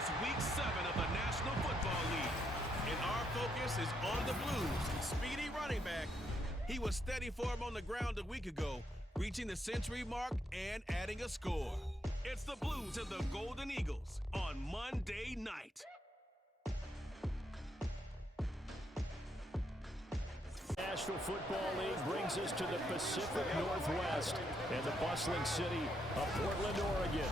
It's Week 7 of the National Football League, and our focus is on the Blues' speedy running back. He was steady for him on the ground a week ago, reaching the century mark and adding a score. It's the Blues and the Golden Eagles on Monday night. National Football League brings us to the Pacific Northwest and the bustling city of Portland, Oregon.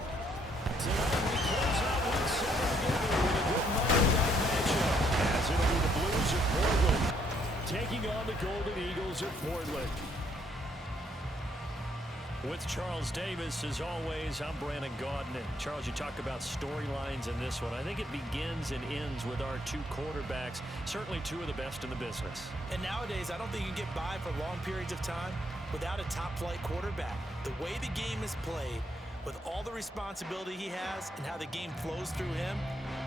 Tonight we close out Week 7 together with a good Monday night matchup, as it'll be the Blues of Portland taking on the Golden Eagles of Portland. With Charles Davis, as always, I'm Brandon Gaudin. And Charles, you talk about storylines in this one. I think it begins and ends with our two quarterbacks, certainly two of the best in the business. And nowadays, I don't think you can get by for long periods of time without a top-flight quarterback. The way the game is played, with all the responsibility he has and how the game flows through him,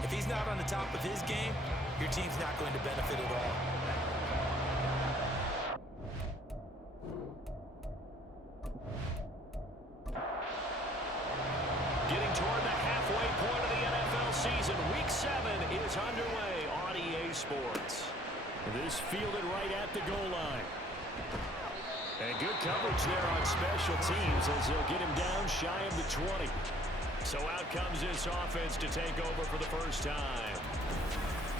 if he's not on the top of his game, your team's not going to benefit at all. Getting toward the halfway point of the NFL season, Week 7 is underway on EA Sports. This fielded right at the goal line. And good coverage there on special teams as they'll get him down shy of the 20. So out comes this offense to take over for the first time.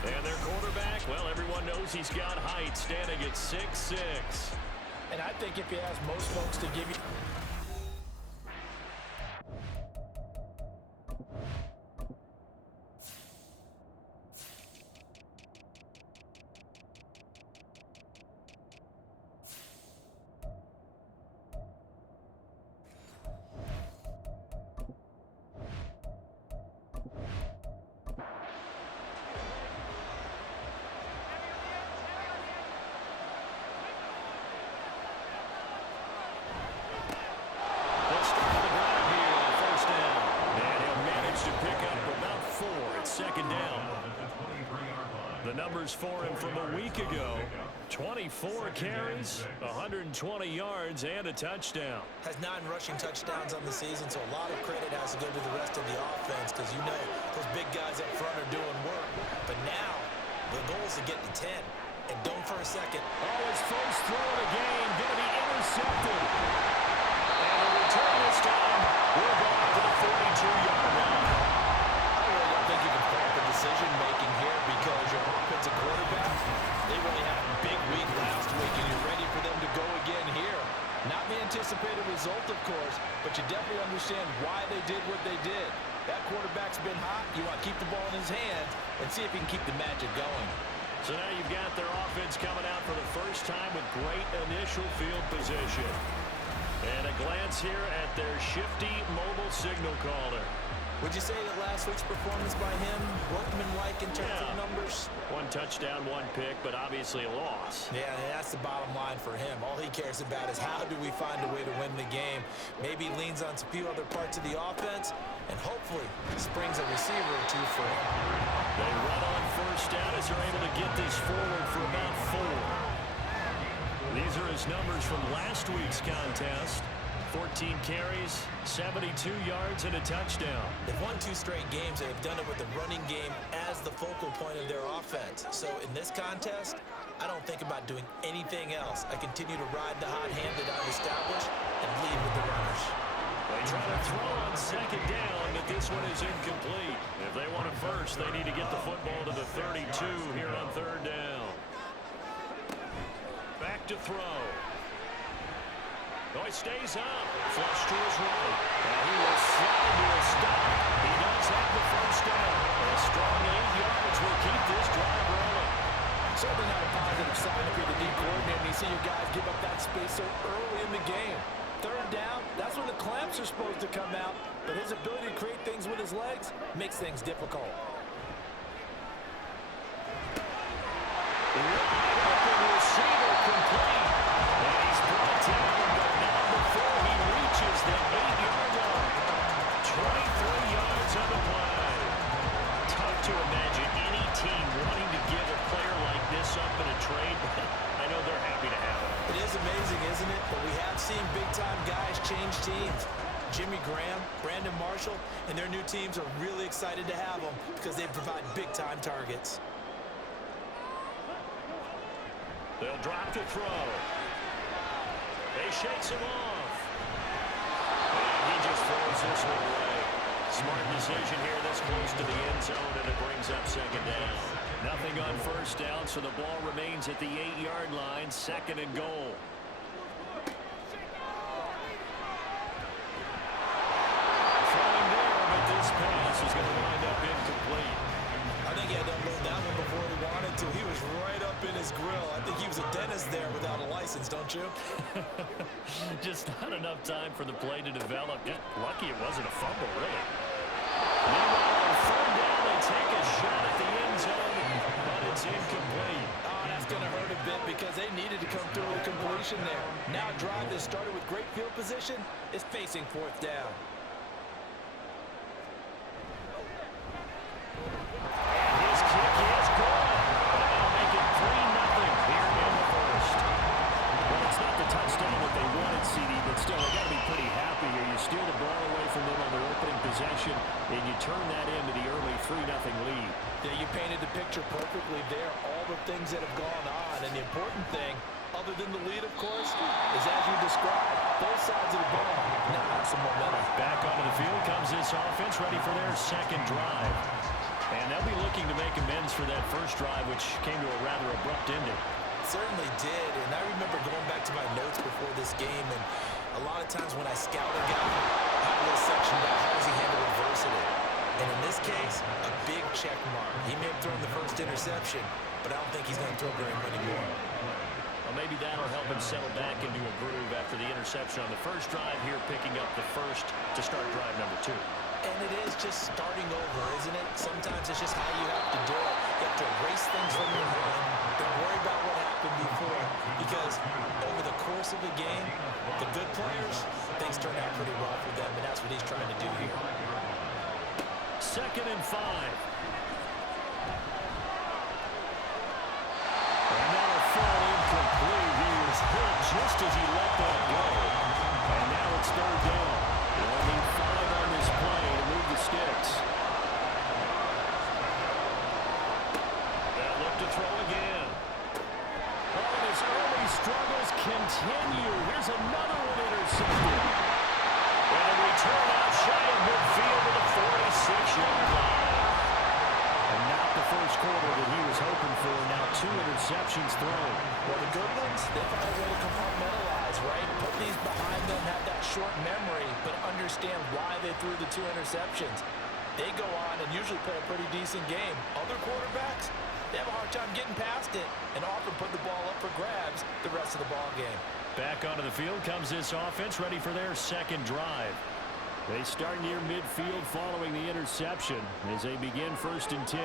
And their quarterback, well, everyone knows he's got height, standing at 6'6". And I think if he has most folks to give you... The numbers for him from a week ago, 24 carries, 120 yards, and a touchdown. Has 9 rushing touchdowns on the season, so a lot of credit has to go to the rest of the offense because, you know, those big guys up front are doing work. But now, the goal is to get to 10. And don't for a second. Oh, his first throw of the game, going to be intercepted. And a return this time will go out to the 42-yard line. I really don't think you can fault the decision-making here because your offensive quarterback, they really had a big week last week, and you're ready for them to go again here. Not the anticipated result, of course, but you definitely understand why they did what they did. That quarterback's been hot. You want to keep the ball in his hands and see if he can keep the magic going. So now you've got their offense coming out for the first time with great initial field position. And a glance here at their shifty mobile signal caller. Would you say that last week's performance by him, workman-like in terms of numbers? 1 touchdown, 1 pick, but obviously a loss. Yeah, that's the bottom line for him. All he cares about is how do we find a way to win the game. Maybe he leans on a few other parts of the offense, and hopefully springs a receiver or two for him. They run on first down as they're able to get this forward for about 4. These are his numbers from last week's contest. 14 carries, 72 yards, and a touchdown. They've won 2 straight games, and they've done it with the running game as the focal point of their offense. So in this contest, I don't think about doing anything else. I continue to ride the hot hand that I've established and lead with the runners. They try to throw on second down, but this one is incomplete. If they want it first, they need to get the football to the 32 here on third down. Back to throw. Oh, he stays up. Flush to his right. And he will slide to a stop. He does have the first down. A strong 8 yards will keep this drive rolling. Certainly not a positive sign if you're the D coordinator and you see your guys give up that space so early in the game. Third down, that's when the clamps are supposed to come out, but his ability to create things with his legs makes things difficult. Wide open receiver complete. And he's brought down, but not before he reaches the 8-yard line. 23 yards on the play. Tough to imagine any team wanting to give a player like this up in a trade, but I know they're happy to have him. It is amazing, isn't it? But we have seen big-time guys change teams. Jimmy Graham, Brandon Marshall, and their new teams are really excited to have them because they provide big-time targets. They'll drop to throw. They shakes him off. And he just throws this one away. Smart decision here this close to the end zone, and it brings up second down. Nothing on first down, so the ball remains at the 8-yard line, second and goal. Throwing there, but this pass is going to wind up incomplete. I think he had to unload that one before he wanted to. He was right up in his grill. I think he was a dentist there without a license, don't you? Just not enough time for the play to develop. Lucky it wasn't a fumble, really. Meanwhile, on third down, they take a shot at the end zone, but it's incomplete. Oh, that's going to hurt a bit because they needed to come through with a completion there. Now a drive that started with great field position is facing fourth down. His kick is good. That'll make it 3-0 here in the first. Well, it's not the touchdown that they wanted, CD, but still, they got to be pretty happy here. You steal the ball away from them on their opening possession, and you turn that into the early 3-0 lead. Yeah, you painted the picture perfectly there. All the things that have gone on, and the important thing, other than the lead, of course, is as you described, both sides of the ball now have some momentum. Back onto the field comes this offense, ready for their second drive. And they'll be looking to make amends for that first drive, which came to a rather abrupt ending. Certainly did, and I remember going back to my notes before this game, and a lot of times when I scout a guy, I have a little section about how does he handle adversity. And in this case, a big check mark. He may have thrown the first interception, but I don't think he's going to throw very many more. Well, maybe that'll help him settle back into a groove after the interception on the first drive here, picking up the first to start drive number 2. And it is just starting over, isn't it? Sometimes it's just how you have to do it. You have to erase things from your mind. Don't worry about what happened before, because over the course of a game, the good players, things turn out pretty well for them, and that's what he's trying to do here. 2nd and 5. And that'll fall incomplete. He was hit just as he let that go. And now it's third down. Only 5 on this play to move the sticks. They'll look to throw again. Oh, and his early struggles continue. Here's another one intercepted. And a return out shy of midfield to the 46-yard line. And not the first quarter that he was hoping for. Now 2 interceptions thrown. Well, the good ones, they find a way to compartmentalize, right? Put these behind them, have that short memory, but understand why they threw the 2 interceptions. They go on and usually play a pretty decent game. Other quarterbacks, they have a hard time getting past it and often put the ball up for grabs the rest of the ball game. Back onto the field comes this offense, ready for their second drive. They start near midfield following the interception as they begin 1st and 10.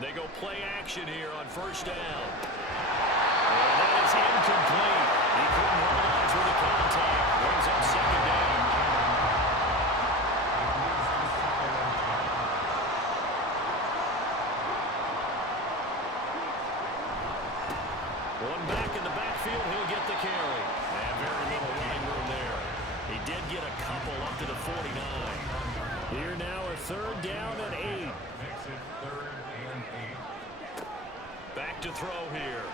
They go play action here on first down. And that is incomplete. He couldn't hold on through the contact. Brings up second down. One back in the backfield, he'll get the carry. And very little running room there. He did get a couple up to the 49. Here now a 3rd down and 8. Back to throw here.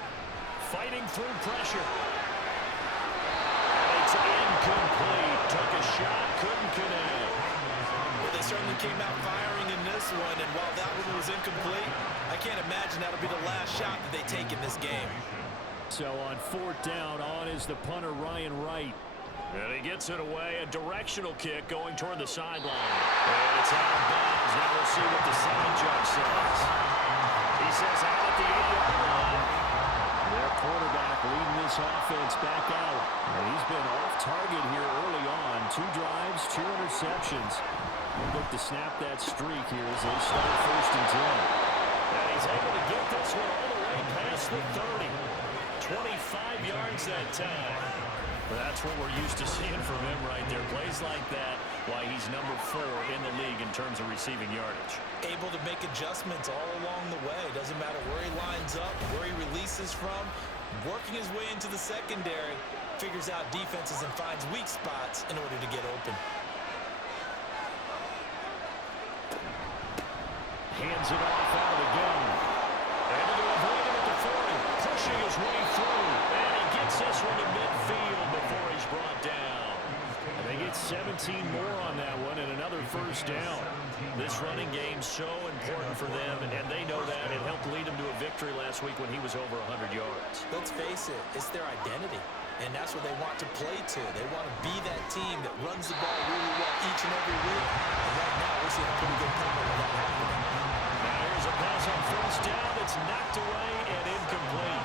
Fighting through pressure. And it's incomplete. Took a shot, couldn't connect. Well, they certainly came out firing in this one, and while that one was incomplete, I can't imagine that'll be the last shot that they take in this game. So on 4th down, on is the punter, Ryan Wright. And he gets it away. A directional kick going toward the sideline. And it's out of bounds. Now we'll see what the side judge says. He says out at the 8-yard line. Their quarterback leading this offense back out. And he's been off target here early on. 2 drives, 2 interceptions. We'll look to snap that streak here as they start 1st and 10. And he's able to get this one all the way past the 30. 25 yards that time. Well, that's what we're used to seeing from him right there. Plays like that, why he's number 4 in the league in terms of receiving yardage. Able to make adjustments all along the way. Doesn't matter where he lines up, where he releases from, working his way into the secondary. figures out defenses and finds weak spots in order to get open. Hands it off out of the gun. Able to avoid him at the 40. Pushing his way through. And he gets this one to midfield before he's brought down. And they get 17 more on that one and another first down. This running game so important for them, and they know that. It helped lead them to a victory last week when he was over 100 yards. Let's face it, it's their identity. And that's what they want to play to. They want to be that team that runs the ball really well each and every week. And right now, we're seeing a pretty good combo with that happening. Now here's a pass on first down. It's knocked away and incomplete.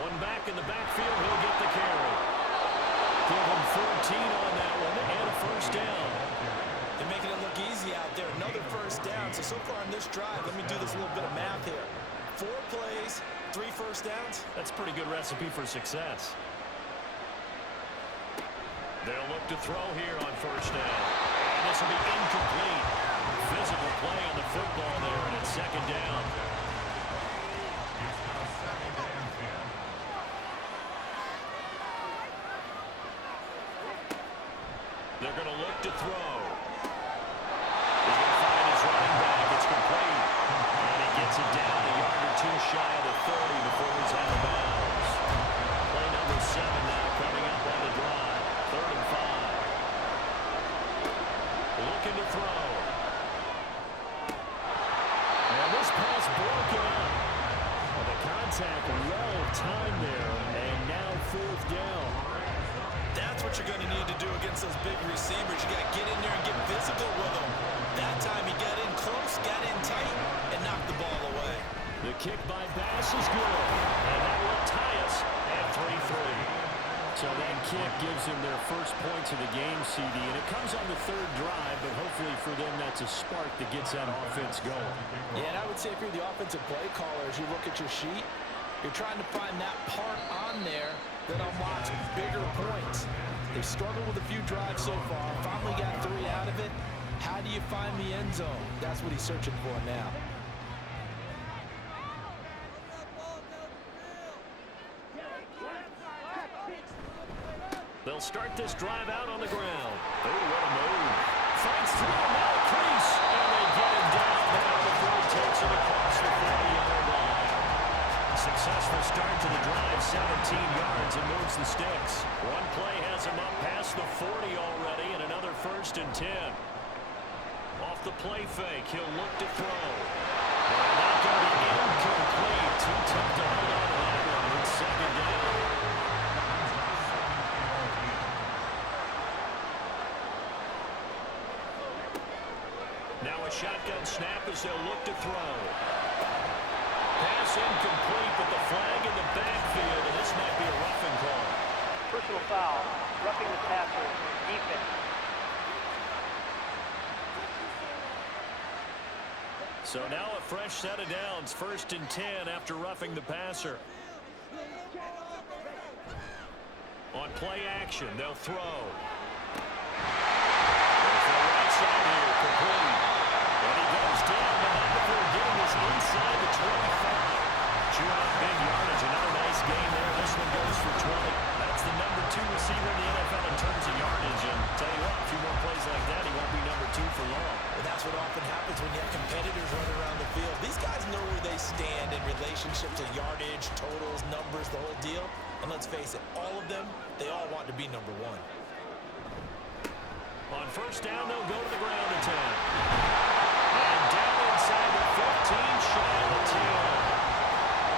One back in the backfield. He'll get the carry. Give him 14 on that one and a first down. They're making it look easy out there. Another first down. So far on this drive, let me do this little bit of math here. 4 plays, 3 first downs. That's a pretty good recipe for success. They'll look to throw here on first down. And this will be incomplete. Physical play on the football there, and it's second down. They're going to look to throw. He's going to find his running back. It's complete. And he gets it down a yard or two shy of the 30 before he's out of bounds. Play number 7 now coming up on the drive. 3rd and 5. Looking to throw. And this pass broken up. Well, the contact well timed there. And now 4th down. That's what you're going to need to do against those big receivers. You got to get in there and get physical with them. That time he got in close, got in tight, and knocked the ball away. The kick by Bass is good. And that will tie us at 3-3. So that kick gives them their first points of the game, CD. And it comes on the 3rd drive, but hopefully for them that's a spark that gets that offense going. Yeah, and I would say if you're the offensive play caller, as you look at your sheet, you're trying to find that part on there that unlocks bigger points. They've struggled with a few drives so far. Finally got 3 out of it. How do you find the end zone? That's what he's searching for now. They'll start this drive out on the ground. Oh, what a move. Fights through him now, crease. And they get him down now before he takes him across the 40-yard line. Successful start to the drive, 17 yards and moves the sticks. One play has him up past the 40 already and another 1st and 10. Off the play fake, he'll look to throw. And that's going to be incomplete. Too tough to hold on to that one. It's 2nd down. Now a shotgun snap as they'll look to throw. Pass incomplete, but the flag in the backfield, and this might be a roughing call. Personal foul, roughing the passer, defense. So now a fresh set of downs, 1st and 10 after roughing the passer. On play action, they'll throw. There's the right side here, complete. And he goes down, but not before getting this inside the 25. Chewing up big yardage, another nice game there. This one goes for 20. That's the number 2 receiver in the NFL in terms of yardage. And tell you what, a few more plays like that, he won't be number 2 for long. Well, that's what often happens when you have competitors running around the field. These guys know where they stand in relationship to yardage, totals, numbers, the whole deal. And let's face it, all of them, they all want to be number 1. On first down, they'll go to the ground attack. And down inside the 15, shy of the 10.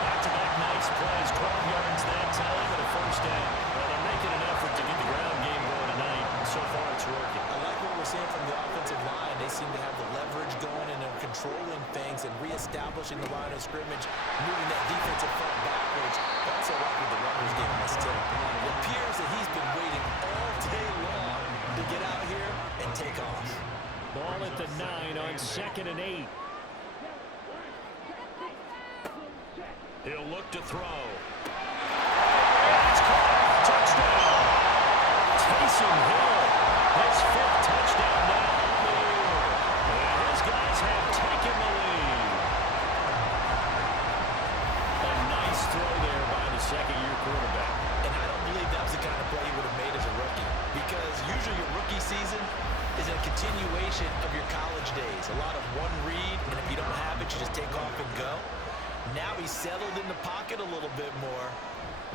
Back-to-back nice plays, 12 yards that time, and a first down. Well, they're making an effort to get the ground game going tonight, and so far it's working. I like what we're seeing from the offensive line. They seem to have the leverage going, and they're controlling things and reestablishing the line of scrimmage, moving that defensive front backwards. But also like with the runners giving us too. It appears that he's been waiting all day long to get out here and take off. Ball at the 9 on 2nd and 8. He'll look to throw. That's caught. Touchdown. Taysom Hill. His 5th touchdown now on the year. And his guys have taken the lead. A nice reminiscent of your college days. A lot of one read, and if you don't have it, you just take off and go. Now he's settled in the pocket a little bit more,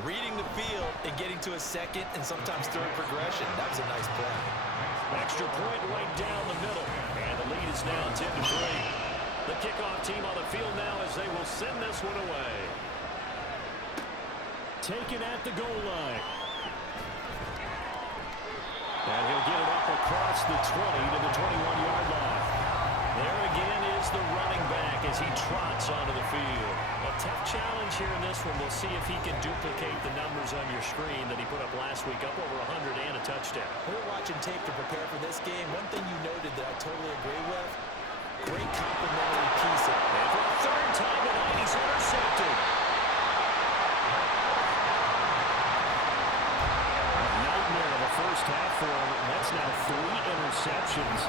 reading the field and getting to a second and sometimes third progression. That was a nice play. Extra point right down the middle, and the lead is now 10-3. The kickoff team on the field now as they will send this one away. Taken at the goal line. And he'll get it up across the 20 to the 21-yard line. There again is the running back as he trots onto the field. A tough challenge here in this one. We'll see if he can duplicate the numbers on your screen that he put up last week, up over 100 and a touchdown. We were watching tape to prepare for this game. One thing you noted that I totally agree with, great complimentary piece. And for a third time tonight, he's intercepted. First half for him, and that's now 3 interceptions.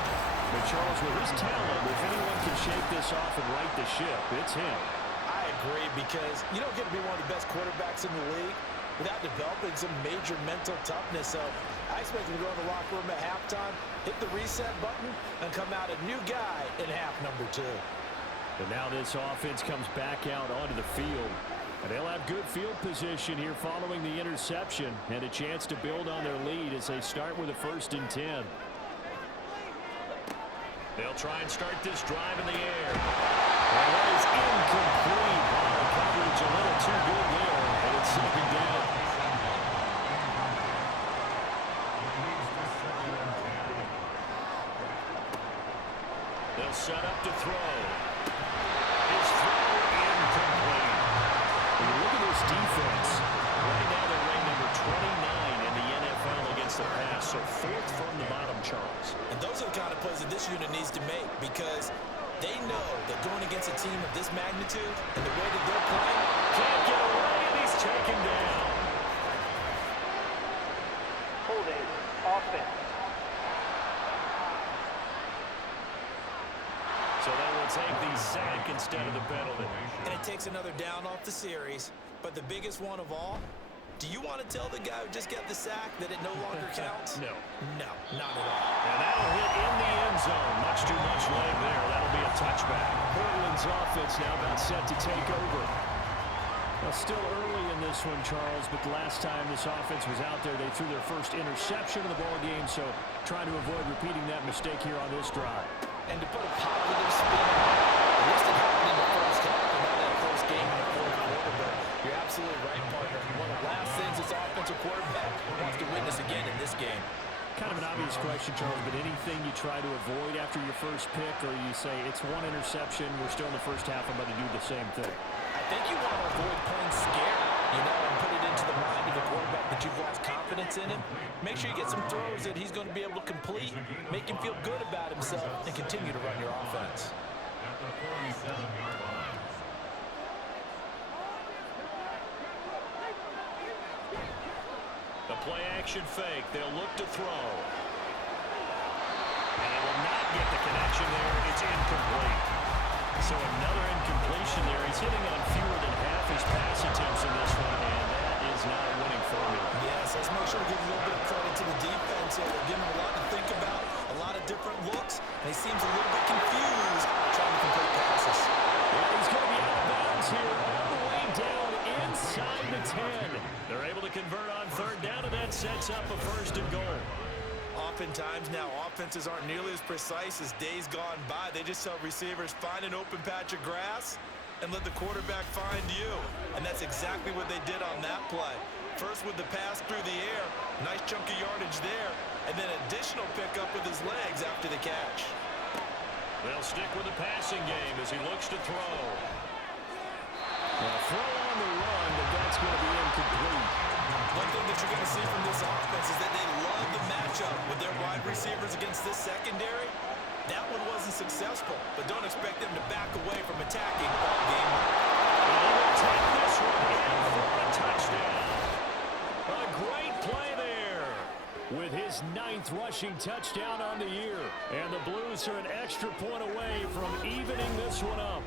But Charles, with his talent, if anyone can shake this off and right the ship, it's him. I agree, because you don't get to be one of the best quarterbacks in the league without developing some major mental toughness. So I expect him to go in the locker room at halftime, hit the reset button, and come out a new guy in half number 2. And now this offense comes back out onto the field. And they'll have good field position here following the interception and a chance to build on their lead as they start with a 1st and 10. They'll try and start this drive in the air. And that is incomplete. The coverage a little too good there, and it's 2nd down. They'll set up to throw. His throw incomplete. Look at this defense. Right now they're ranked number 29 in the NFL against the pass, so 4th from the bottom, Charles. And those are the kind of plays that this unit needs to make, because they know that going against a team of this magnitude and the way that they're playing, can't get away, and he's taken down. Holding offense. So they will take the sack instead of the penalty. And it takes another down off the series. But the biggest one of all, do you want to tell the guy who just got the sack that it no longer counts? No. No, not at all. And that'll hit in the end zone. Much too much leg there. That'll be a touchback. Portland's offense now about set to take over. Well, still early in this one, Charles, but the last time this offense was out there, they threw their first interception of the ball game, so trying to avoid repeating that mistake here on this drive. And to put a positive spin on it, at least it happened in the first half, and not that close game in the fourth quarter, but you're absolutely right, partner. One of the last things this offensive quarterback wants to witness again in this game. Kind of an obvious question, Charles, but anything you try to avoid after your first pick, or you say it's one interception, we're still in the first half, I'm going to do the same thing? I think you want to avoid playing scared, and put it into the mind of the quarterback that you've lost confidence in him. Make sure you get some throws that he's going to be able to complete, make him feel good about himself, and continue to run your offense. The play action fake. They'll look to throw. And he will not get the connection there. It's incomplete. So another incompletion there. He's hitting on fewer than half his pass attempts in this one, and that is not a winning formula. Yes, let's make sure to give a little bit of credit to the defense here. They're giving him a lot to think about, a lot of different looks, and he seems a little bit confused trying to complete passes. Yeah, he's going to be out of bounds here all the way down inside the 10. They're able to convert on 3rd down, and that sets up a 1st and goal. Oftentimes now, offenses aren't nearly as precise as days gone by. They just tell receivers, find an open patch of grass and let the quarterback find you. And that's exactly what they did on that play. First with the pass through the air, nice chunk of yardage there, and then additional pickup with his legs after the catch. They'll stick with the passing game as he looks to throw. Now, throw on the run, but that's going to be incomplete. One thing that you're going to see from this offense is that they love the matchup with their wide receivers against this secondary. That one wasn't successful, but don't expect them to back away from attacking all game. And he will take this one in for a touchdown. A great play there with his 9th rushing touchdown on the year. And the Blues are an extra point away from evening this one up.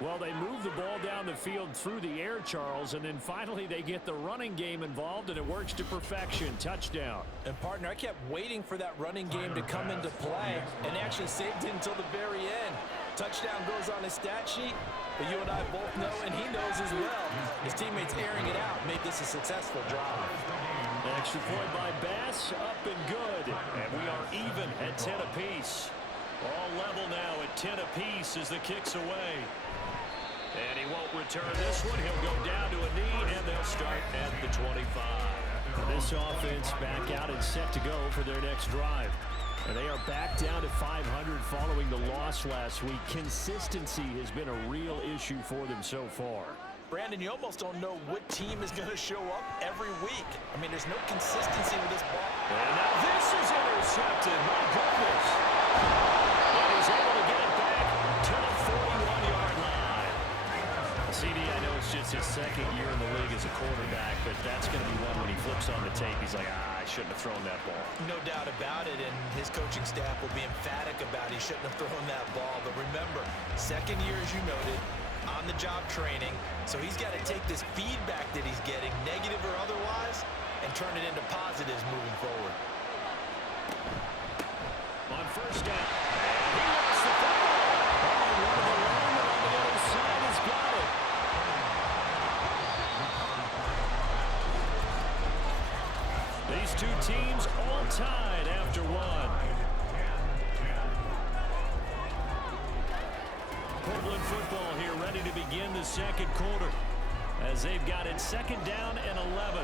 Well, they move the ball down the field through the air, Charles, and then finally they get the running game involved, and it works to perfection. Touchdown. And, partner, I kept waiting for that running game to come into play and actually saved it until the very end. Touchdown goes on his stat sheet, but you and I both know, and he knows as well, his teammates airing it out made this a successful drive. Extra point by Bass, up and good. And we are even at 10 apiece. All level now at 10 apiece as the kick's away. And he won't return this one. He'll go down to a knee, and they'll start at the 25. This offense back out and set to go for their next drive. And they are back down to 500 following the loss last week. Consistency has been a real issue for them so far. Brandon, you almost don't know what team is going to show up every week. I mean, there's no consistency with this ball. And now this is intercepted. My goodness. And he's able to get it back to the 41-yard line. CD, I know it's just his second year in the league as a quarterback, but that's going to be one when he flips on the tape. He's like, I shouldn't have thrown that ball. No doubt about it, and his coaching staff will be emphatic about he shouldn't have thrown that ball. But remember, second year, as you noted, on-the-job training, so he's got to take this feedback that he's getting, negative or otherwise, and turn it into positives moving forward. On first down, he lost the football. Oh, one of the linemen on the other side has got it. These two teams all tied after one. Portland football here ready to begin the second quarter as they've got it second down and 11.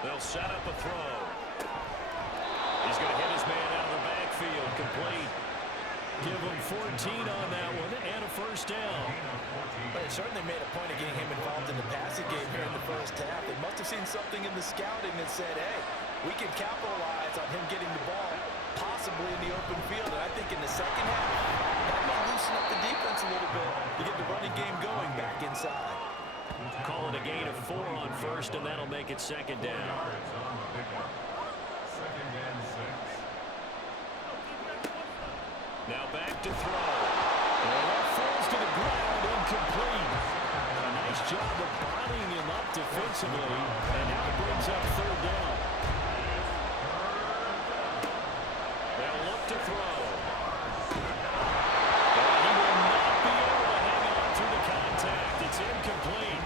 They'll set up a throw. He's going to hit his man out of the backfield. Complete. Give him 14 on that one and a first down. But it certainly made a point of getting him involved in the passing game here in the first half. They must have seen something in the scouting that said, hey, we can capitalize on him getting the ball, possibly in the open field. And I think in the second half, that may loosen up the defense a little bit to get the running game going back inside. Call it a gain of 4 on first, and that'll make it second down. Now back to throw. And that falls to the ground, incomplete. A nice job of bodying him up defensively, and now it brings up third down. They'll look to throw. And he will not be able to hang on through the contact. It's incomplete.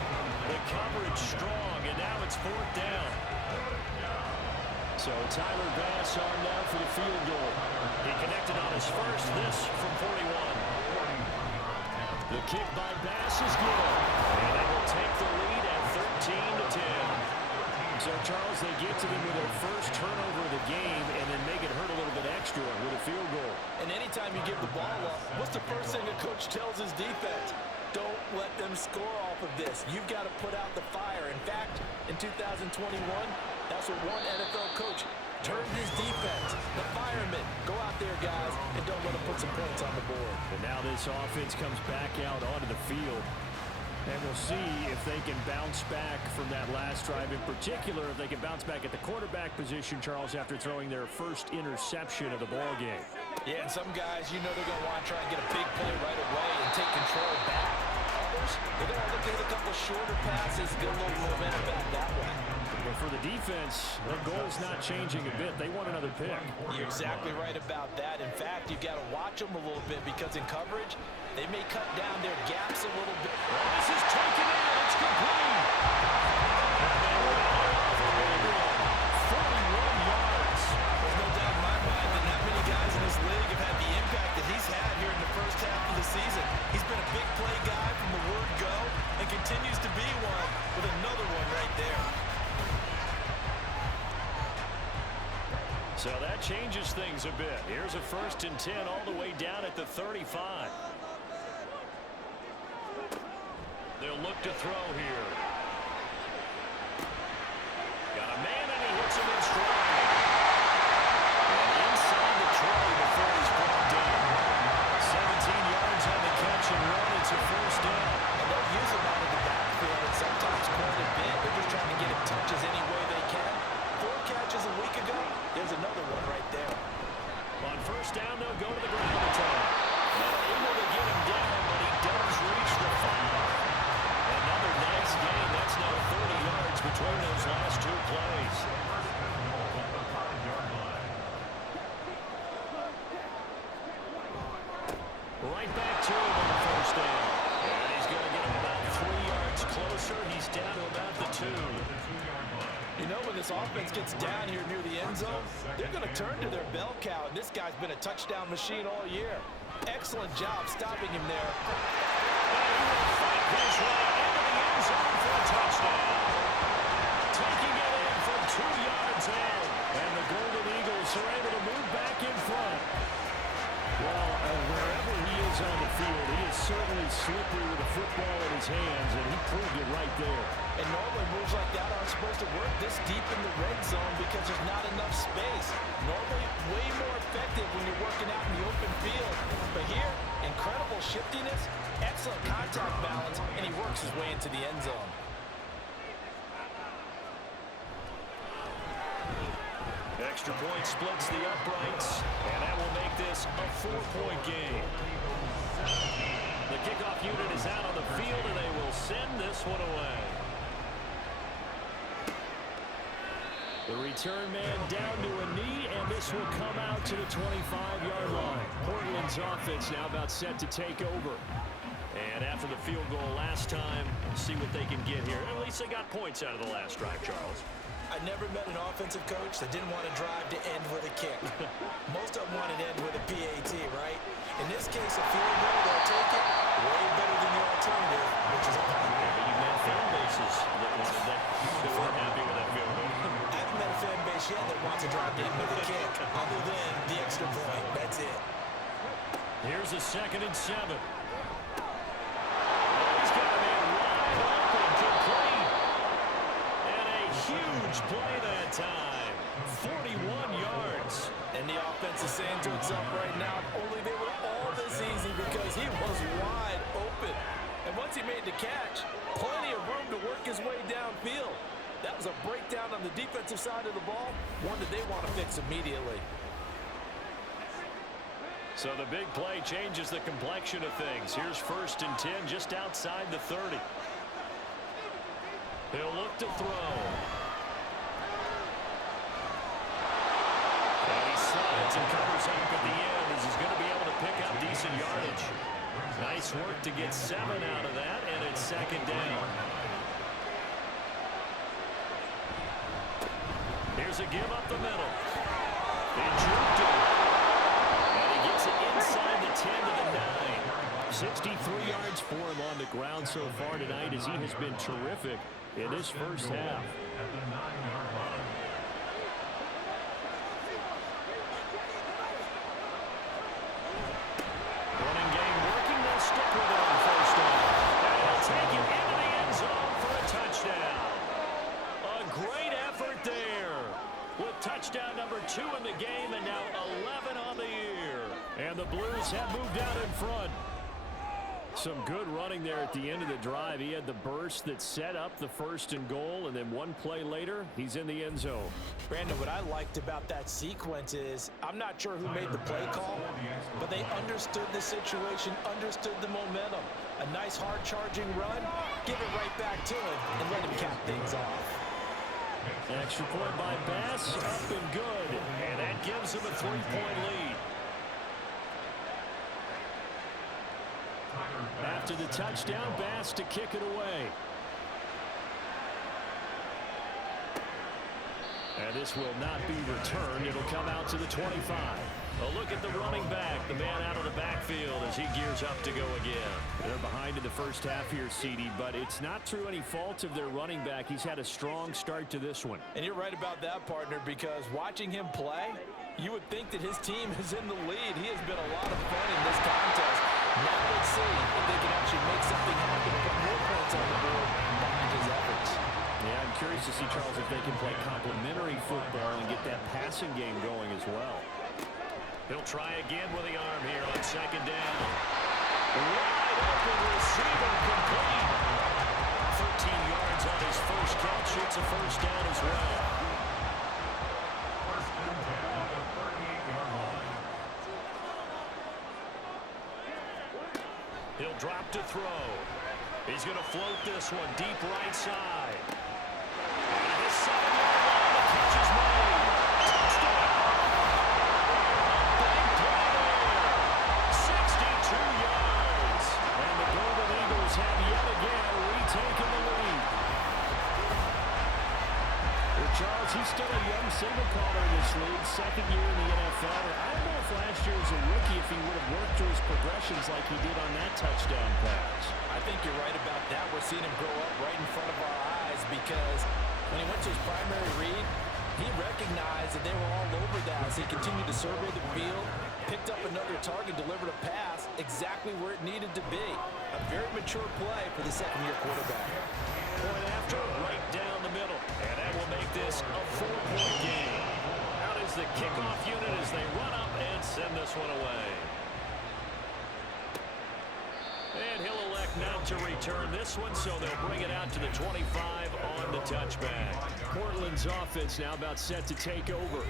The coverage strong, and now it's fourth down. So Tyler Bass on now for the field goal. He connected on his first, this from 41. The kick by Bass is good. And they will take the lead at 13-10. So, Charles, they get to them with their first turnover of the game and then make it hurt a little bit extra with a field goal. And anytime you give the ball up, what's the first thing a coach tells his defense? Don't let them score off of this. You've got to put out the fire. In fact, in 2021, that's what one NFL coach turned his defense. The firemen. Go out there, guys, and don't let them put some points on the board. And now this offense comes back out onto the field. And we'll see if they can bounce back from that last drive. In particular, if they can bounce back at the quarterback position, Charles, after throwing their first interception of the ball game. Yeah, and some guys, you know they're going to want to try and get a big play right away and take control back. Others, they're going to look at a couple shorter passes, get a little momentum back that way. But for the defense, their goal's not changing a bit. They want another pick. You're exactly right about that. In fact, you've got to watch them a little bit because in coverage, they may cut down their gaps a little bit. Well, this is taken in. It's complete. 41 yards. There's no doubt in my mind that not many guys in this league have had the impact that he's had here in the first half of the season. He's been a big play guy from the word go and continues to be one with another one right there. So that changes things a bit. Here's a 1st and 10 all the way down at the 35. They'll look to throw here. Got a man, and he hits him in stride. And inside the tray before he's brought down. 17 yards on the catch and run. It's a first down. And they'll use him out of the backfield and sometimes quite a bit. They're just trying to get him touches any way they can. 4 catches a week ago. There's another one right there. this offense gets down here near the end zone, they're going to turn to their bell cow. And this guy's been a touchdown machine all year. Excellent job stopping him there. And he will fight his way into the end zone for a touchdown. Taking it in from 2 yards out. And the Golden Eagles are able to move back in front. Well, wherever he is on the field, he is certainly slippery with the football in his hands, and he proved it right there. And normally moves like that aren't supposed to work this deep in the red zone because there's not enough space. Normally way more effective when you're working out in the open field. But here, incredible shiftiness, excellent contact balance, and he works his way into the end zone. Extra point splits the uprights, and that will make this a 4-point game. The kickoff unit is out on the field, and they will send this one away. The return man down to a knee, and this will come out to the 25-yard line. Portland's offense now about set to take over. And after the field goal last time, see what they can get here. At least they got points out of the last drive, Charles. I never met an offensive coach that didn't want to drive to end with a kick. Most of them want to end with a PAT, right? In this case, a field goal, they'll take it way better than the alternative, which is a punt. But you met fan bases that weren't happy with that field goal. I haven't met a fan base yet that wants to drive to end with a kick, other than the extra point. That's it. Here's a 2nd and 7. He's got a man wide open, complete. And a huge play that time. 41 yards. And the offense is saying to itself right now, only they were all this easy because he was wide open. And once he made the catch, plenty of room to work his way downfield. That was a breakdown on the defensive side of the ball, one that they want to fix immediately. So the big play changes the complexion of things. Here's 1st and 10 just outside the 30. He'll look to throw. And he slides and covers up at the end as he's going to be able to pick up decent yardage. Nice work to get 7 out of that, and it's 2nd down. Here's a give up the middle. They juked him. And he gets it inside the 10 to the 9. 63 yards for him on the ground so far tonight as he has been terrific in this first half. Running game working. They'll stick with it on 1st down. And he'll take it into the end zone for a touchdown. A great effort there. With touchdown number 2 in the game and now 11 on the year. And the Blues have moved out in front. Some good running there at the end of the drive. He had the burst that set up the 1st and goal, and then one play later, he's in the end zone. Brandon, what I liked about that sequence is, I'm not sure who made the play call, but they understood the situation, understood the momentum. A nice hard charging run, give it right back to him, and let him cap things off. Extra point by Bass, up and good. And that gives him a 3-point lead. After the touchdown, Bass to kick it away. And this will not be returned. It'll come out to the 25. A look at the running back, the man out of the backfield as he gears up to go again. They're behind in the first half here, CD, but it's not through any fault of their running back. He's had a strong start to this one. And you're right about that, partner, because watching him play, you would think that his team is in the lead. He has been a lot of fun in this contest. Now let's see if they can actually make something happen and put more points on the board behind his efforts. Yeah, I'm curious to see, Charles, if they can play complementary football and get that passing game going as well. He'll try again with the arm here on 2nd down. Wide open receiver, complete. 13 yards on his first catch. It's a 1st down as well. He'll drop to throw. He's going to float this one deep right side. And his 7-yard line, the catch is made. Touchdown. Big play there. 62 yards. And the Golden Eagles have yet again retaken the lead. The Charles, he's still a young signal caller in this league, second year in the NFL. And I don't know if last year as a rookie, if he would have worked through his progressions like he did on that touchdown pass. I think you're right about that. We're seeing him grow up right in front of our eyes because when he went to his primary read, he recognized that they were all over that as he continued to survey the field, picked up another target, delivered a pass exactly where it needed to be. A very mature play for the second-year quarterback. Point after, right down the middle. And that will make this a 4-point game. Out is the kickoff unit as they run up and send this one away. And he'll elect not to return this one, so they'll bring it out to the 25 on the touchback. Portland's offense now about set to take over.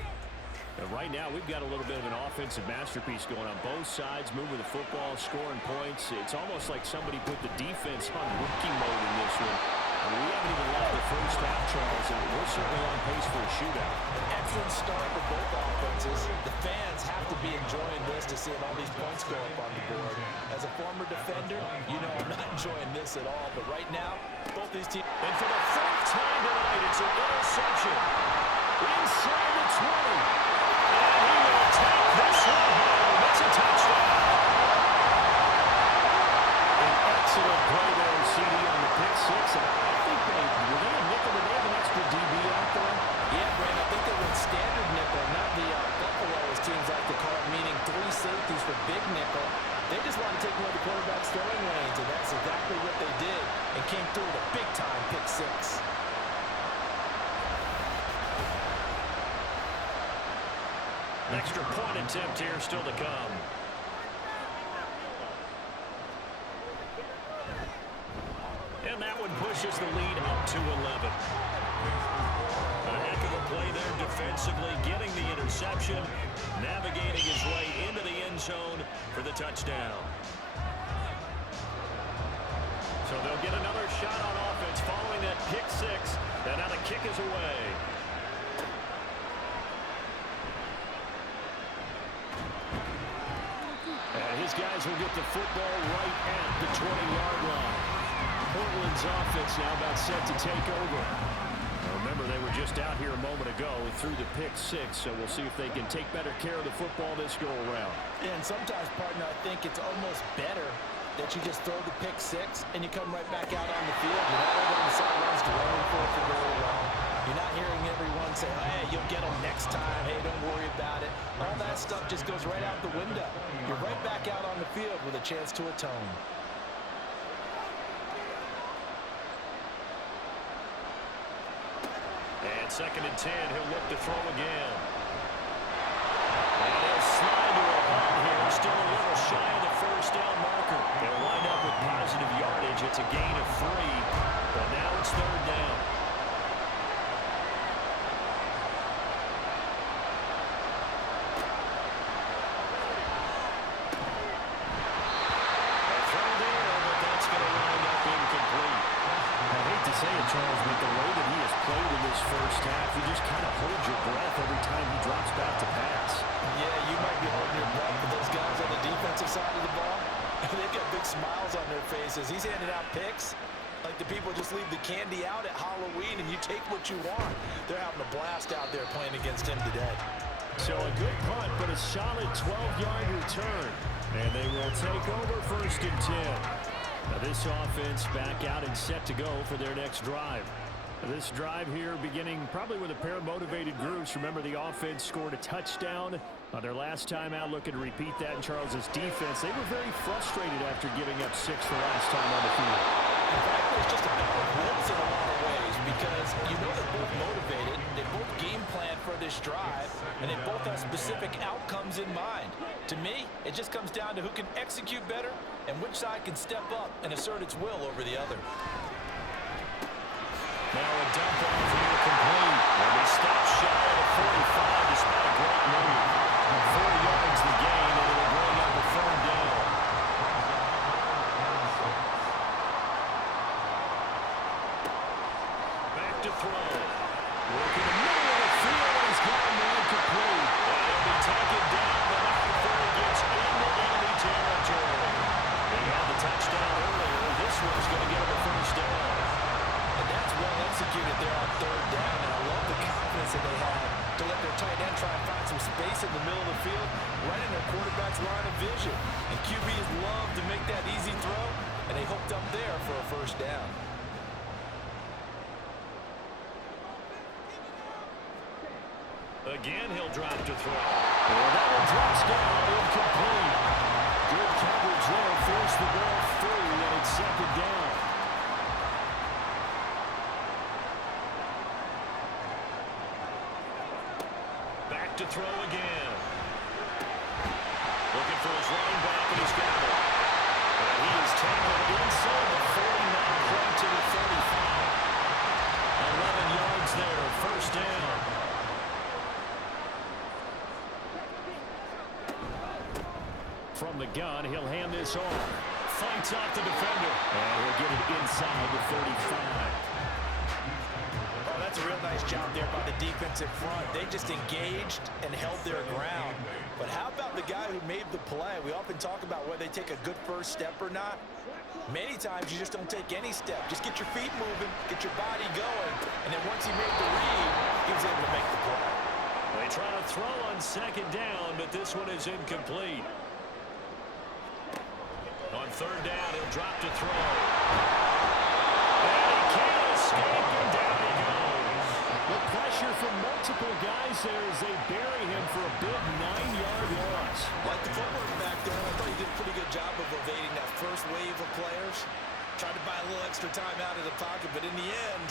And right now, we've got a little bit of an offensive masterpiece going on both sides, moving the football, scoring points. It's almost like somebody put the defense on rookie mode in this one. I mean, we haven't even left the first half, Charles, and we're certainly on pace for a shootout. An excellent start for both offenses. The fans have to be enjoying this to see all these points go up on the board. As a former defender, you know I'm not enjoying this at all. But right now, both these teams... And for the third time tonight, it's an interception. Inside the 20. And he will take this one home. It's a touchdown. An excellent play there, CD, on the pick six. I think were they a nickel? Did they have an extra DB out there? Yeah, Brandon, I think they went standard nickel, not the Buffalo, as teams like to call it, meaning 3 safeties for big nickel. They just want to take away the quarterback's throwing lanes, and that's exactly what they did, and came through with a big-time pick six. Extra point attempt here still to come. And that one pushes the lead up to 11. A heck of a play there defensively, getting the interception, navigating his way into the end zone for the touchdown. So they'll get another shot on offense following that pick six. And now the kick is away. And his guys will get the football right at the 20-yard line. Portland's offense now about set to take over. Now remember, they were just out here a moment ago through the pick six, so we'll see if they can take better care of the football this go-around. And sometimes, partner, I think it's almost better that you just throw the pick six and you come right back out on the field. You're not over on the sidelines dwelling for it for very long. You're not hearing everyone say, hey, you'll get them next time. Hey, don't worry about it. All that stuff just goes right out the window. You're right back out on the field with a chance to atone. And 2nd and 10, he'll look to throw again. And he'll slide to a hole here. Still a little shy of the first down marker. They'll wind up with positive yardage. It's a gain of 3, but now it's 3rd down. Say it, Charles, but the way that he has played in this first half, you just kind of hold your breath every time he drops back to pass. Yeah, you might be holding your breath, but those guys on the defensive side of the ball, they've got big smiles on their faces. He's handing out picks like the people just leave the candy out at Halloween and you take what you want. They're having a blast out there playing against him today. So a good punt, but a solid 12-yard return. And they will take over 1st and 10. Now this offense back out and set to go for their next drive. This drive here beginning probably with a pair of motivated groups. Remember, the offense scored a touchdown on their last time out. Looking to repeat that in Charles's defense. They were very frustrated after giving up 6 the last time on the field. In fact, it's just a battle of wills in a lot of ways because you know they're both motivated. They both game plan for this drive, and they both have specific outcomes in mind. To me, it just comes down to who can execute better and which side can step up and assert its will over the other. Now a dump off here complete. And he stops shy of the 45 despite a great move. 4 yards the gain, and it'll bring up a 3rd down. Back to throw. Working the middle of the field, and he's got a man complete. And he'll be taken down, but not before he gets into enemy territory. He had the touchdown earlier. This one's going to get him a 1st down. And that's well executed there on 3rd down, and I love the chance that they had to let their tight end try and find some space in the middle of the field, right in their quarterback's line of vision. And QBs love to make that easy throw, and they hooked up there for a first down. Again, he'll drop to throw. And that one drops down, incomplete. Good coverage there, forced the ball free, and it's second down. Back to throw again. Looking for his running back, and he's got it. And he is tackled inside the 40, not quite to the 35. 11 yards there, first down. From the gun, he'll hand this off. Fights off the defender. And he'll get it inside the 35. Oh, that's a real nice job there by the defense in front. They just engaged and held their ground. But how about the guy who made the play? We often talk about whether they take a good first step or not. Many times you just don't take any step. Just get your feet moving, get your body going, and then once he made the read, he was able to make the play. They try to throw on second down, but this one is incomplete. On third down, he'll drop to throw. And he can't escape, and down he goes. The pressure from multiple guys there as they bury him for a big 9-yard loss. Like the footwork back there, I thought he did a pretty good job of evading that first wave of players. Tried to buy a little extra time out of the pocket, but in the end,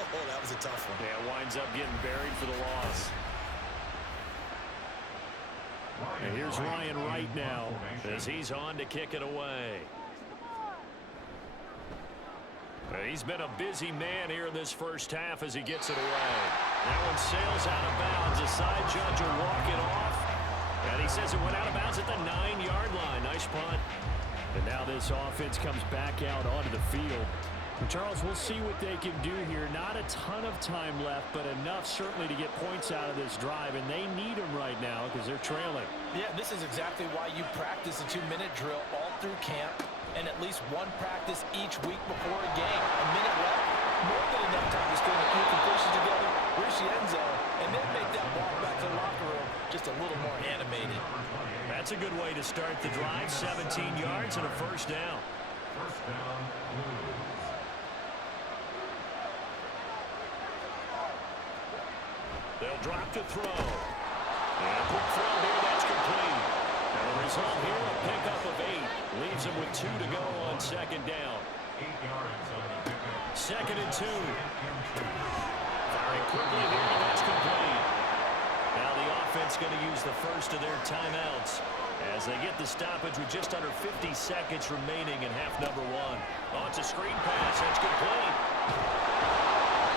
oh, that was a tough one. Yeah, winds up getting buried for the loss. And here's Ryan right now as he's on to kick it away. He's been a busy man here in this first half as he gets it away. That one sails out of bounds. The side judge will walk it off. And he says it went out of bounds at the 9-yard line. Nice punt. And now this offense comes back out onto the field. Charles, we'll see what they can do here. Not a ton of time left, but enough certainly to get points out of this drive, and they need them right now because they're trailing. Yeah, this is exactly why you practice a 2-minute drill all through camp and at least one practice each week before a game. A minute left, more than enough time to string a few completions together, reach the end zone, and then make that walk back to the locker room just a little more animated. That's a good way to start the drive. 17 yards and a first down. First down, Blues. They'll drop to throw. And a quick throw here, that's complete. And the result here, a pickup of 8. Leaves them with 2 to go on second down. 8 yards on the pickup. Second and 2. Firing quickly here, and that's complete. Now the offense going to use the first of their timeouts as they get the stoppage with just under 50 seconds remaining in half number 1. Oh, it's a screen pass. That's complete.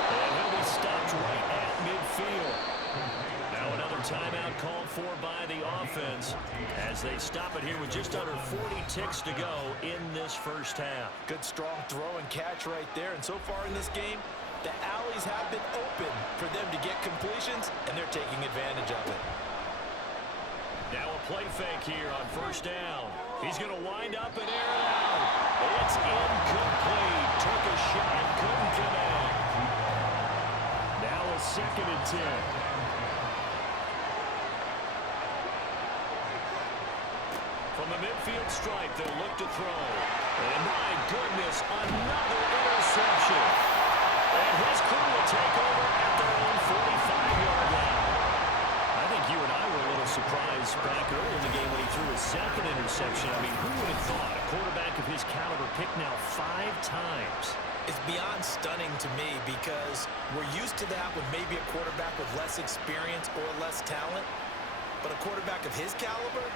And he'll be stopped right at midfield. Now another timeout called for by the offense as they stop it here with just under 40 ticks to go in this first half. Good strong throw and catch right there. And so far in this game, the alleys have been open for them to get completions, and they're taking advantage of it. Now a play fake here on first down. He's going to wind up and air it out. It's incomplete. Took a shot, couldn't connect. Now a second and 10. From the midfield stripe, they'll look to throw. And my goodness, another interception. And his crew will take over at their own 45-yard line. I think you and I were a little surprised back early in the game when he threw his second interception. I mean, who would have thought a quarterback of his caliber picked now 5 times? It's beyond stunning to me because we're used to that with maybe a quarterback with less experience or less talent. But a quarterback of his caliber,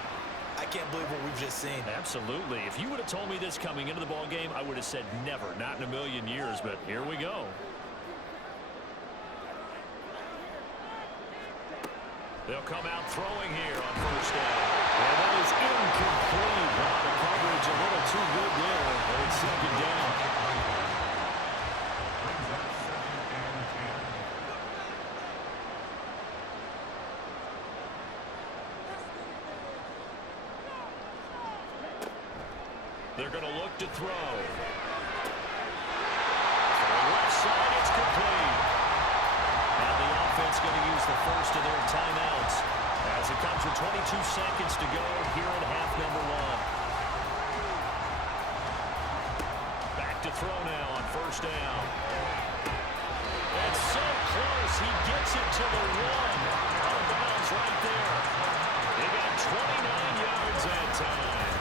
I can't believe what we've just seen. Absolutely. If you would have told me this coming into the ball game, I would have said never, not in a million years, but here we go. They'll come out throwing here on first down. And that is incomplete. Wow, the coverage a little too good there. But it's second down. They're going to look to throw. To the left side, it's complete. Now the offense going to most of their timeouts as it comes with 22 seconds to go here in half number one. Back to throw now on first down. It's so close. He gets it to the one. Out of bounds right there. They got 29 yards that time.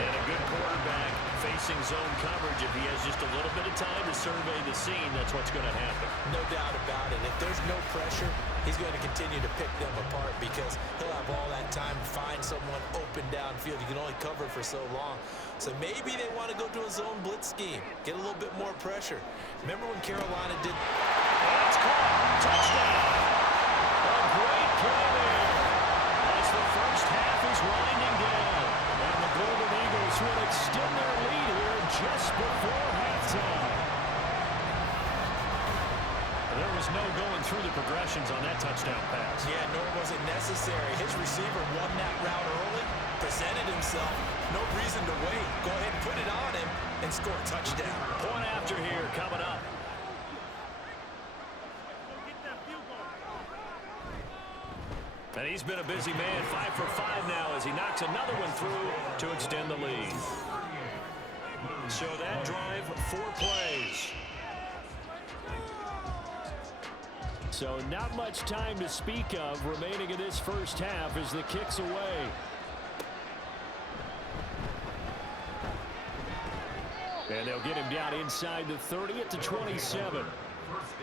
And a good quarterback facing zone coverage. If he has just a little bit of time to survey the scene, that's what's going to happen. No doubt about it. If there's no pressure, he's going to continue to pick them apart because he'll have all that time to find someone open downfield. You can only cover for so long. So maybe they want to go to a zone blitz scheme, get a little bit more pressure. Remember when Carolina did... That's caught. Touchdown. A great play there as the first half is winding down. And the Golden Eagles will extend their lead here just before halftime. There was no going through the progressions on that touchdown pass. Yeah, nor was it necessary. His receiver won that route early, presented himself. No reason to wait. Go ahead and put it on him and score a touchdown. Point after here coming up. And he's been a busy man, 5 for 5 now as he knocks another one through to extend the lead. So that drive, 4 plays. So not much time to speak of remaining in this first half as the kick's away. And they'll get him down inside the 30 at the 27.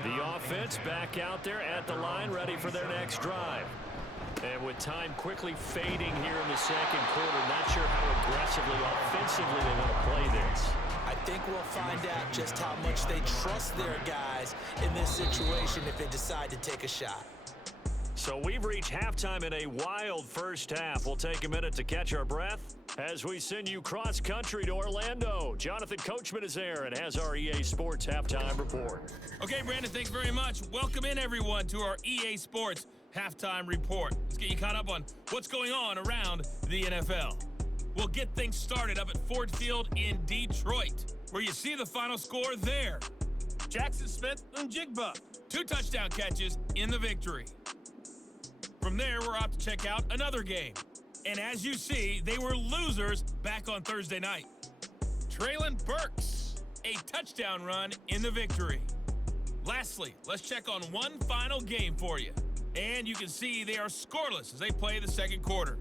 The offense back out there at the line, ready for their next drive. And with time quickly fading here in the second quarter, not sure how aggressively, offensively they want to play this. I think we'll find out just how much they trust their guys in this situation if they decide to take a shot. So we've reached halftime in a wild first half. We'll take a minute to catch our breath as we send you cross-country to Orlando. Jonathan Coachman is there and has our EA Sports halftime report. Okay, Brandon, thanks very much. Welcome in, everyone, to our EA Sports halftime report. Let's get you caught up on what's going on around the NFL. We'll get things started up at Ford Field in Detroit, where you see the final score there. Jackson Smith and Jigba, 2 touchdown catches in the victory. From there, we're off to check out another game. And as you see, they were losers back on Thursday night. Traylon Burks, a touchdown run in the victory. Lastly, let's check on one final game for you. And you can see they are scoreless as they play the second quarter.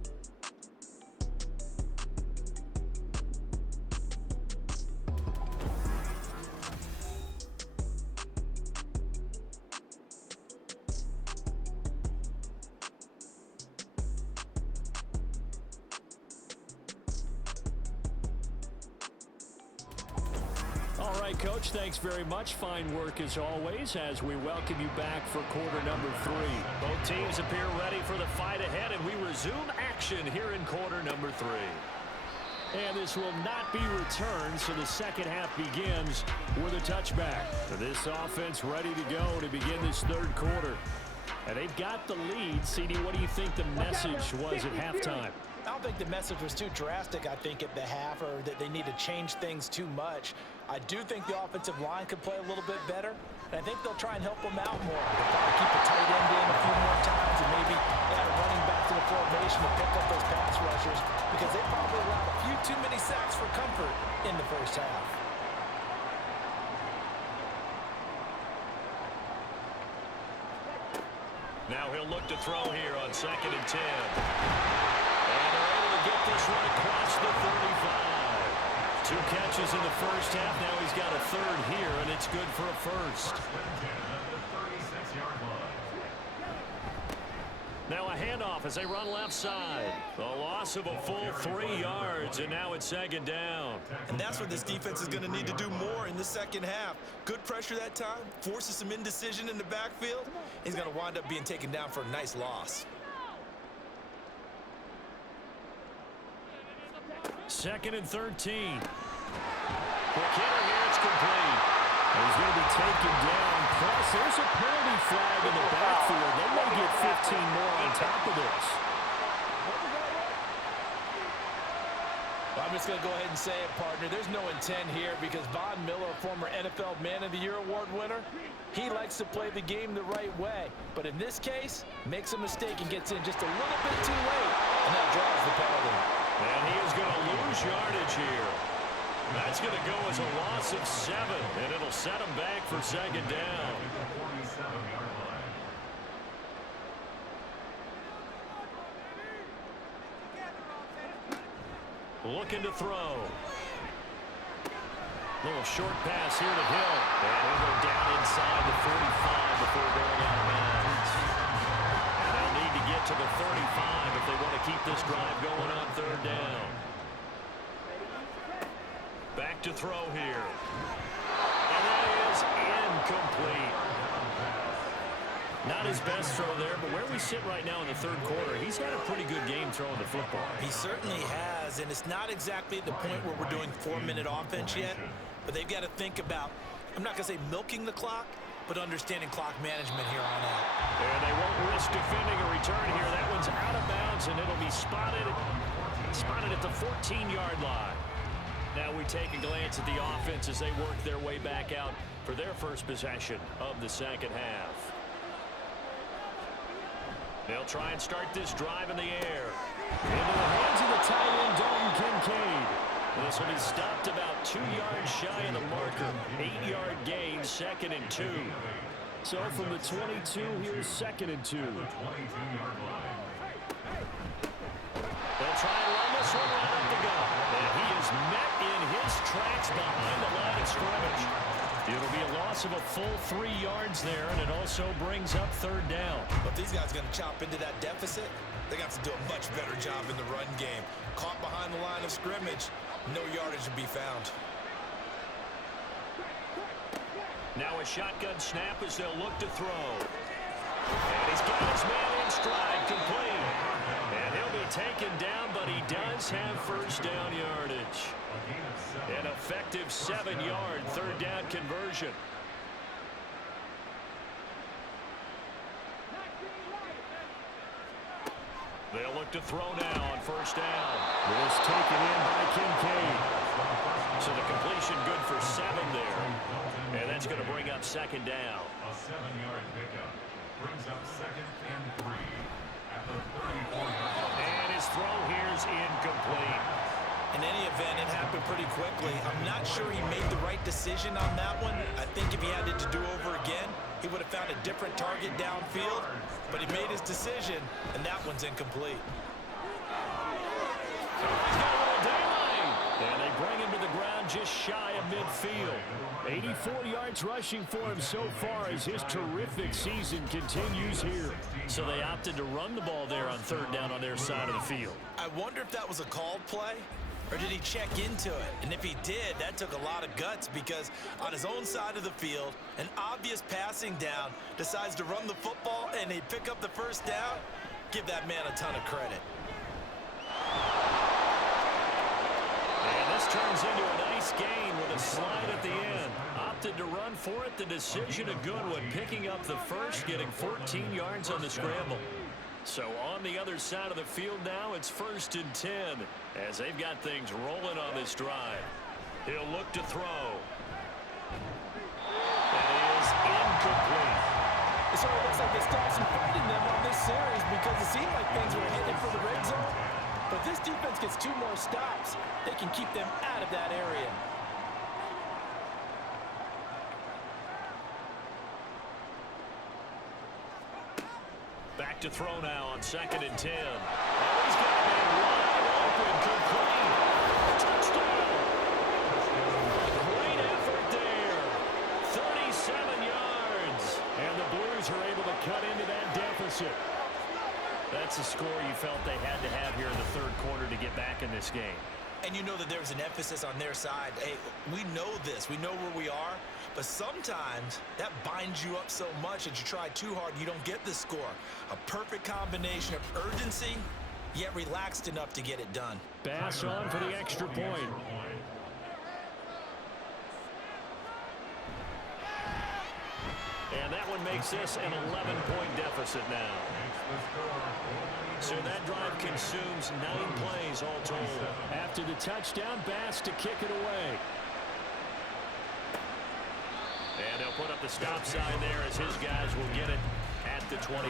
All right, Coach, thanks very much. Fine work as always as we welcome you back for quarter number 3. Both teams appear ready for the fight ahead, and we resume action here in quarter number 3. And this will not be returned, so the second half begins with a touchback. This offense ready to go to begin this third quarter. And they've got the lead. CD, what do you think the message was at halftime? I don't think the message was too drastic, I think, at the half, or that they need to change things too much. I do think the offensive line could play a little bit better, and I think they'll try and help them out more. They'll probably keep the tight end in a few more times and maybe add a running back to the formation to pick up those pass rushers because they probably allowed a few too many sacks for comfort in the first half. Now he'll look to throw here on 2nd and 10. And they're able to get this one across the 35. 2 catches in the first half. Now he's got a third here, and it's good for a first. Now a handoff as they run left side. A loss of a full 3 yards, and now it's 2nd down. And that's what this defense is going to need to do more in the second half. Good pressure that time, forces some indecision in the backfield. He's going to wind up being taken down for a nice loss. 2nd and 13. McKinnon here, it's complete. He's going to be taken down. Plus, there's a penalty flag in the backfield. They may get 15 more on top of this. Well, I I'm just going to go ahead and say it, partner. There's no intent here because Von Miller, former NFL Man of the Year award winner, he likes to play the game the right way. But in this case, makes a mistake and gets in just a little bit too late, and that draws the penalty. And he is going to lose yardage here. That's going to go as a loss of 7, and it'll set him back for second down. 47-yard line. Looking to throw. Little short pass here to Hill. And he'll go down inside the 45 before going out of bounds. And they'll need to get to the 35 if they want to keep this drive going on third down. Back to throw here. And that is incomplete. Not his best throw there, but where we sit right now in the third quarter, he's had a pretty good game throwing the football. He certainly has, and it's not exactly at the point where we're doing 4-minute offense yet, but they've got to think about, I'm not going to say milking the clock, but understanding clock management here on out. And they won't risk defending a return here. That one's out of bounds, and it'll be spotted at the 14-yard line. Now we take a glance at the offense as they work their way back out for their first possession of the second half. They'll try and start this drive in the air. Into the hands of the tight end, Dalton Kincaid. This will be stopped about 2 yards shy of the marker. 8-yard gain, 2nd and 2. So from the 22, here's 2nd and 2. The 22-yard line. They'll try and run this one right up the gut. And he is met in his tracks behind the line of scrimmage. It'll be a loss of a full 3 yards there, and it also brings up third down. But these guys are going to chop into that deficit. They got to do a much better job in the run game. Caught behind the line of scrimmage, no yardage to be found. Now a shotgun snap as they'll look to throw. And he's got his man in stride, complete. And he'll be taken down, but he does have first down yardage. An effective 7-yard third down conversion. They'll look to throw now on first down. This taken in by Kincaid. So the completion good for 7 there. And that's going to bring up second down. A 7-yard pickup brings up 2nd and 3 at the 34-yard line. And his throw here's incomplete. In any event, it happened pretty quickly. I'm not sure he made the right decision on that one. I think if he had it to do over again, he would have found a different target downfield. But he made his decision, and that one's incomplete. He's got a little daylight. And they bring him to the ground just shy of midfield. 84 yards rushing for him so far as his terrific season continues here. So they opted to run the ball there on third down on their side of the field. I wonder if that was a called play, or did he check into it? And if he did, that took a lot of guts because on his own side of the field, an obvious passing down, decides to run the football and they pick up the first down. Give that man a ton of credit. And this turns into a nice gain with a slide at the end. Opted to run for it. The decision a good one, picking up the first, getting 14 yards on the scramble. So on the other side of the field now, it's 1st and 10 as they've got things rolling on this drive. He'll look to throw. That is incomplete. It sort of looks like they stopped some fight in them on this series because it seemed like things were headed for the red zone. But if this defense gets 2 more stops, they can keep them out of that area. Back to throw now on 2nd and 10. Oh, he's got a man wide open, complete. Touchdown. Great effort there. 37 yards. And the Blues are able to cut into that deficit. That's a score you felt they had to have here in the third quarter to get back in this game. And you know that there's an emphasis on their side. Hey, we know this. We know where we are. But sometimes that binds you up so much that you try too hard, you don't get the score. A perfect combination of urgency, yet relaxed enough to get it done. Pass on for the extra point. And that one makes this an 11-point deficit now. So that drive consumes 9 plays all told. After the touchdown, Bass to kick it away. And they'll put up the stop sign there as his guys will get it at the 25.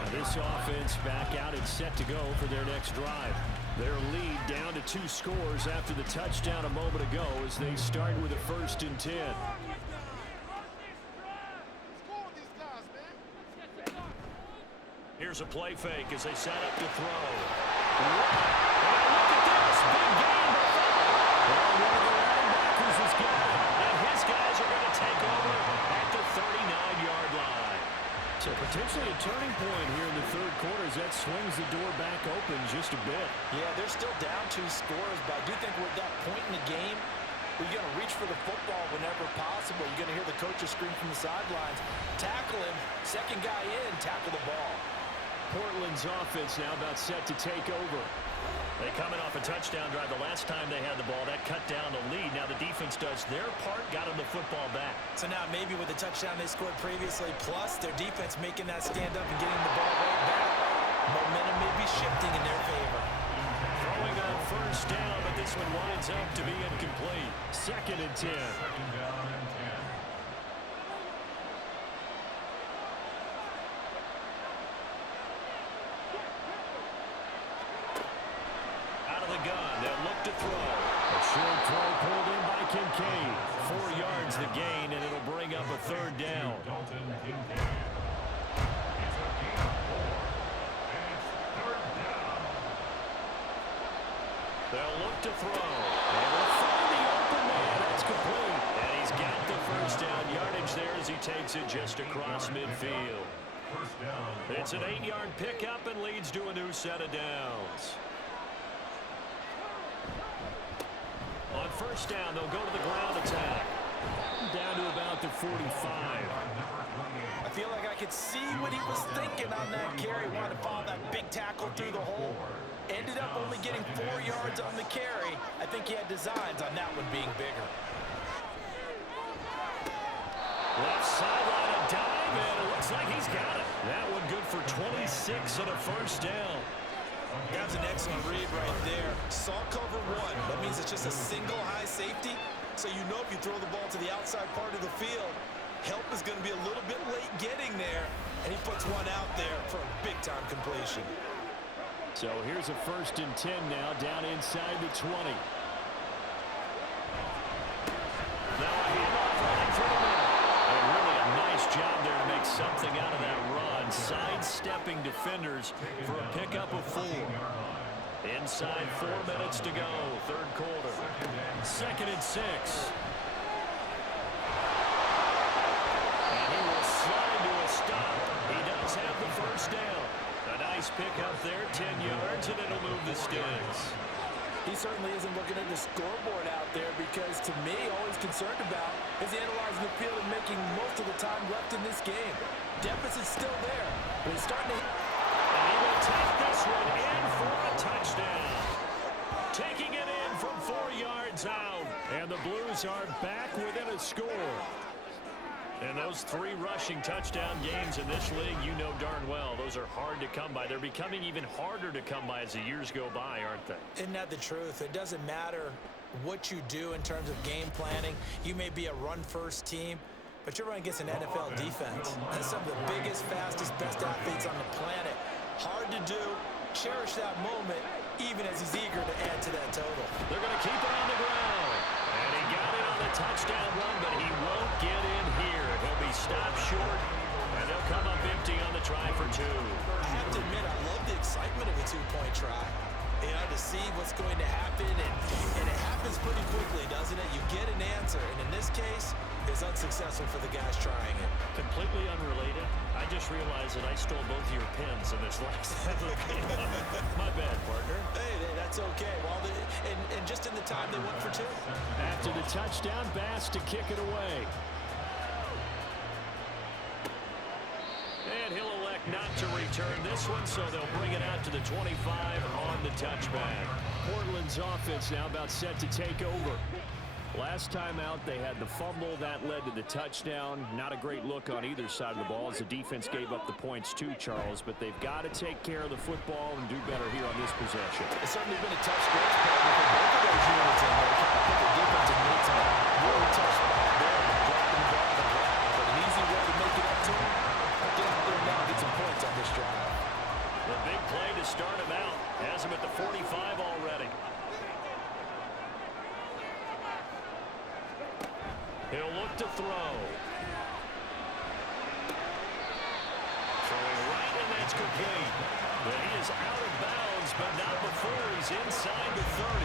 And this offense back out and set to go for their next drive. Their lead down to 2 scores after the touchdown a moment ago as they start with a 1st and 10. Here's a play fake as they set up to throw. Look at this. Big game. Well, one of the linebackers is gone. And his guys are going to take over at the 39-yard line. So potentially a turning point here in the 3rd quarter as that swings the door back open just a bit. Yeah, they're still down 2 scores, but I do think we're at that point in the game where you're going to reach for the football whenever possible. You're going to hear the coaches scream from the sidelines. Tackle him. 2nd guy in, tackle the ball. Portland's offense now about set to take over. They coming off a touchdown drive. The last time they had the ball, that cut down the lead. Now the defense does their part, got them the football back. So now maybe with the touchdown they scored previously, plus their defense making that stand up and getting the ball right back, momentum may be shifting in their favor. Throwing on 1st down, but this one winds up to be incomplete. 2nd and 10. Second down and 10. Gun. They'll look to throw. A short throw pulled in by Kincaid. 4 yards the gain, and it'll bring up a 3rd down. Dalton Kincaid. It's a gain of 4. And it's 3rd down. They'll look to throw. And they'll find the open man. That's complete. And he's got the 1st down yardage there as he takes it just across midfield. First down. It's an 8-yard pickup and leads to a new set of downs. On 1st down, they'll go to the ground attack. Down to about the 45. I feel like I could see what he was thinking on that carry. Wanted to follow that big tackle through the hole. Ended up only getting 4 yards on the carry. I think he had designs on that one being bigger. Left sideline, a dive, and it looks like he's got it. That one good for 26 and a 1st down. That's an excellent read right there. Saw cover 1. That means it's just a single high safety. So you know if you throw the ball to the outside part of the field, help is going to be a little bit late getting there. And he puts one out there for a big-time completion. So here's a 1st and 10 now down inside the 20. Now a handoff running through the middle. And really a nice job there to make something out of that run. Sidestepping defenders for a pickup of 4. Inside 4 minutes to go. 3rd quarter. 2nd and 6. And he will slide to a stop. He does have the 1st down. A nice pickup there, 10 yards, and it'll move the sticks. He certainly isn't looking at the scoreboard out there because, to me, all he's concerned about is analyzing the field and making most of the time left in this game. Deficit's still there, but he's starting to... And he will take this one in for a touchdown. Taking it in from 4 yards out. And the Blues are back within a score. And those 3 rushing touchdown games in this league, you know darn well, those are hard to come by. They're becoming even harder to come by as the years go by, aren't they? Isn't that the truth? It doesn't matter what you do in terms of game planning. You may be a run-first team, but you're running against an NFL defense. That's some of the biggest, fastest, best athletes on the planet. Hard to do. Cherish that moment, even as he's eager to add to that total. They're going to keep it on the ground. And he got it on the touchdown run, but he won't get in here. He'll be stopped short, and they'll come up empty on the try for 2. I have to admit, I love the excitement of a 2-point try. You know, to see what's going to happen, and it happens pretty quickly, doesn't it? You get an answer, and in this case, it's unsuccessful for the guys trying it. Completely unrelated. I just realized that I stole both of your pens in this last game. My bad, partner. Hey, that's okay. Well, and just in the time they went for 2. After the touchdown, Bass to kick it away. And he'll elect not to return this one, so they'll bring it out to the 25 on the touchback. Portland's offense now about set to take over. Last time out, they had the fumble. That led to the touchdown. Not a great look on either side of the ball as the defense gave up the points too, Charles. But they've got to take care of the football and do better here on this possession. It's certainly been a tough stretch, partner, for both of those units in there. Kind of put the defense in made some really tough spot there, dropping the ball on the ground. But an easy way to make it up to him. Get out there now and get some points on this drive. The big play to start him out. Has him at the 45 already. He'll look to throw. Throwing right, and that's complete. But he is out of bounds, but not before he's inside the 30.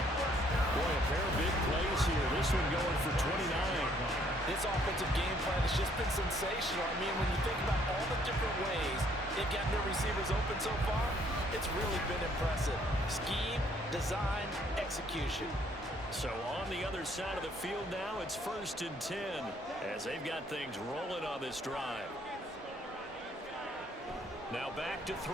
Boy, a pair of big plays here. This one going for 29. This offensive game plan has just been sensational. I mean, when you think about all the different ways they've gotten their receivers open so far, it's really been impressive. Scheme, design, execution. So on the other side of the field now, it's 1st and 10 as they've got things rolling on this drive. Now back to throw.